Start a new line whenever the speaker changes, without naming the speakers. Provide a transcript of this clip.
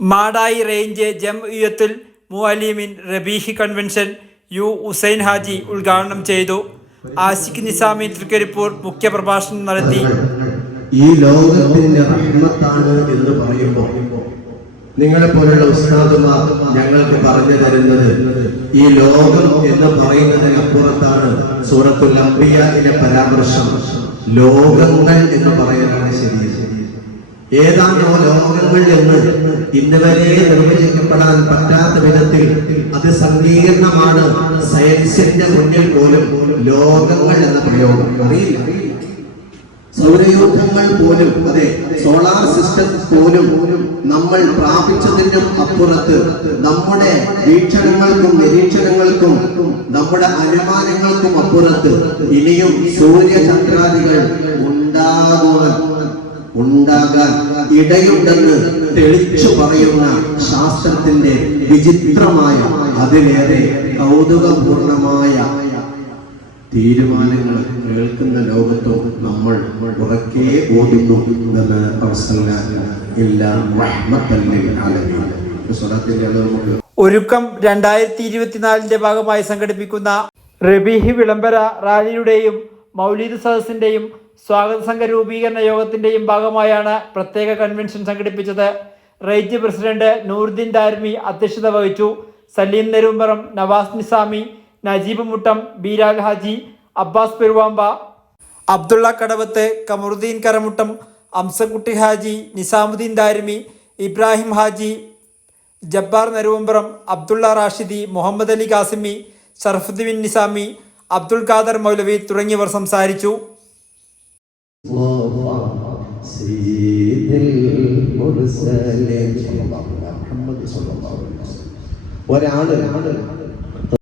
Madayi range Jamiyyathul Muallimin റബീഹി convention U Hussain Haji ഉദ്ഘാടനം ചെയ്തു. ആഷിഖ് നിസാമി തൃക്കരിപ്പൂർ മുഖ്യപ്രഭാഷണം നടത്തി.
ഈ ലോകത്തിന്റെ റഹ്മത്താണ് എന്ന് പറയുമ്പോൾ നിങ്ങളെ പോലുള്ള ഉസ്താദുമാർ ഞങ്ങൾക്ക് പറഞ്ഞു തരുന്നത് ഈ ലോകം എന്ന് പറയുന്നതിനപ്പുറത്താണ് സൂറത്തുൽ അംബിയയിലെ പരാമർശം. ലോകങ്ങൾ എന്ന് പറയാനാണ് ശരി ഏതാണോ ലോകങ്ങൾ എന്ന് ഇന്ന് വരെ നിർവചിക്കപ്പെടാൻ പറ്റാത്ത വിധത്തിൽ അത് സങ്കീർണമാണ്. സയൻസിന്റെ മുന്നിൽ പോലും ലോകങ്ങൾ എന്ന പ്രയോഗം. അറിയില്ല. സൗരയൂഥങ്ങൾ പോലും അതെ സോളാർ സിസ്റ്റം പോലും നമ്മൾ പ്രാപിച്ചതിനും അപ്പുറത്ത് നമ്മുടെ വീക്ഷണങ്ങൾക്കും നിരീക്ഷണങ്ങൾക്കും നമ്മുടെ അനുമാനങ്ങൾക്കും അപ്പുറത്ത് ഇനിയും സൂര്യചന്ദ്രാദികൾ ഉണ്ടാകുവാൻ ഉണ്ടാകാൻ ഇടയുണ്ടെന്ന് തെളിച്ചു പറയുന്ന ശാസ്ത്രത്തിന്റെ വിചിത്രമായ അതിലേറെ കൗതുകപൂർണമായ തീരുമാനങ്ങൾ കേൾക്കുന്ന ലോകത്തും നമ്മൾ ഉറക്കെ ഓടുന്നു എന്ന് നമുക്ക്
ഒരുക്കം രണ്ടായിരത്തി ഇരുപത്തിനാലിന്റെ ഭാഗമായി സംഘടിപ്പിക്കുന്ന റബീഹി വിളംബര റാലിയുടെയും മൗലീദ് സദസ്സിന്റെയും സ്വാഗത സംഘ രൂപീകരണ യോഗത്തിന്റെയും ഭാഗമായാണ് പ്രത്യേക കൺവെൻഷൻ സംഘടിപ്പിച്ചത്. റേഞ്ച് പ്രസിഡന്റ് നൂർദ്ദീൻ ദാർമി അധ്യക്ഷത വഹിച്ചു. സലീം നെരുമ്പറം നവാസ് നിസാമി നജീബ് മുട്ടം ബീരാൽ ഹാജി അബ്ബാസ് പെരുവാമ്പ. അബ്ദുള്ള കടവത്ത് കമറുദ്ദീൻ കരമുട്ടം അംസക്കുട്ടി ഹാജി നിസാമുദ്ദീൻ ദാരിമി ഇബ്രാഹിം ഹാജി ജബ്ബാർ നരുവമ്പറം അബ്ദുള്ള റാഷിദി മുഹമ്മദ് അലി കാസിമി ഷർഫുദ്ദീൻ നിസാമി അബ്ദുൽ ഖാദർ മൗലവി തുടങ്ങിയവർ സംസാരിച്ചു.
ഒരാൾ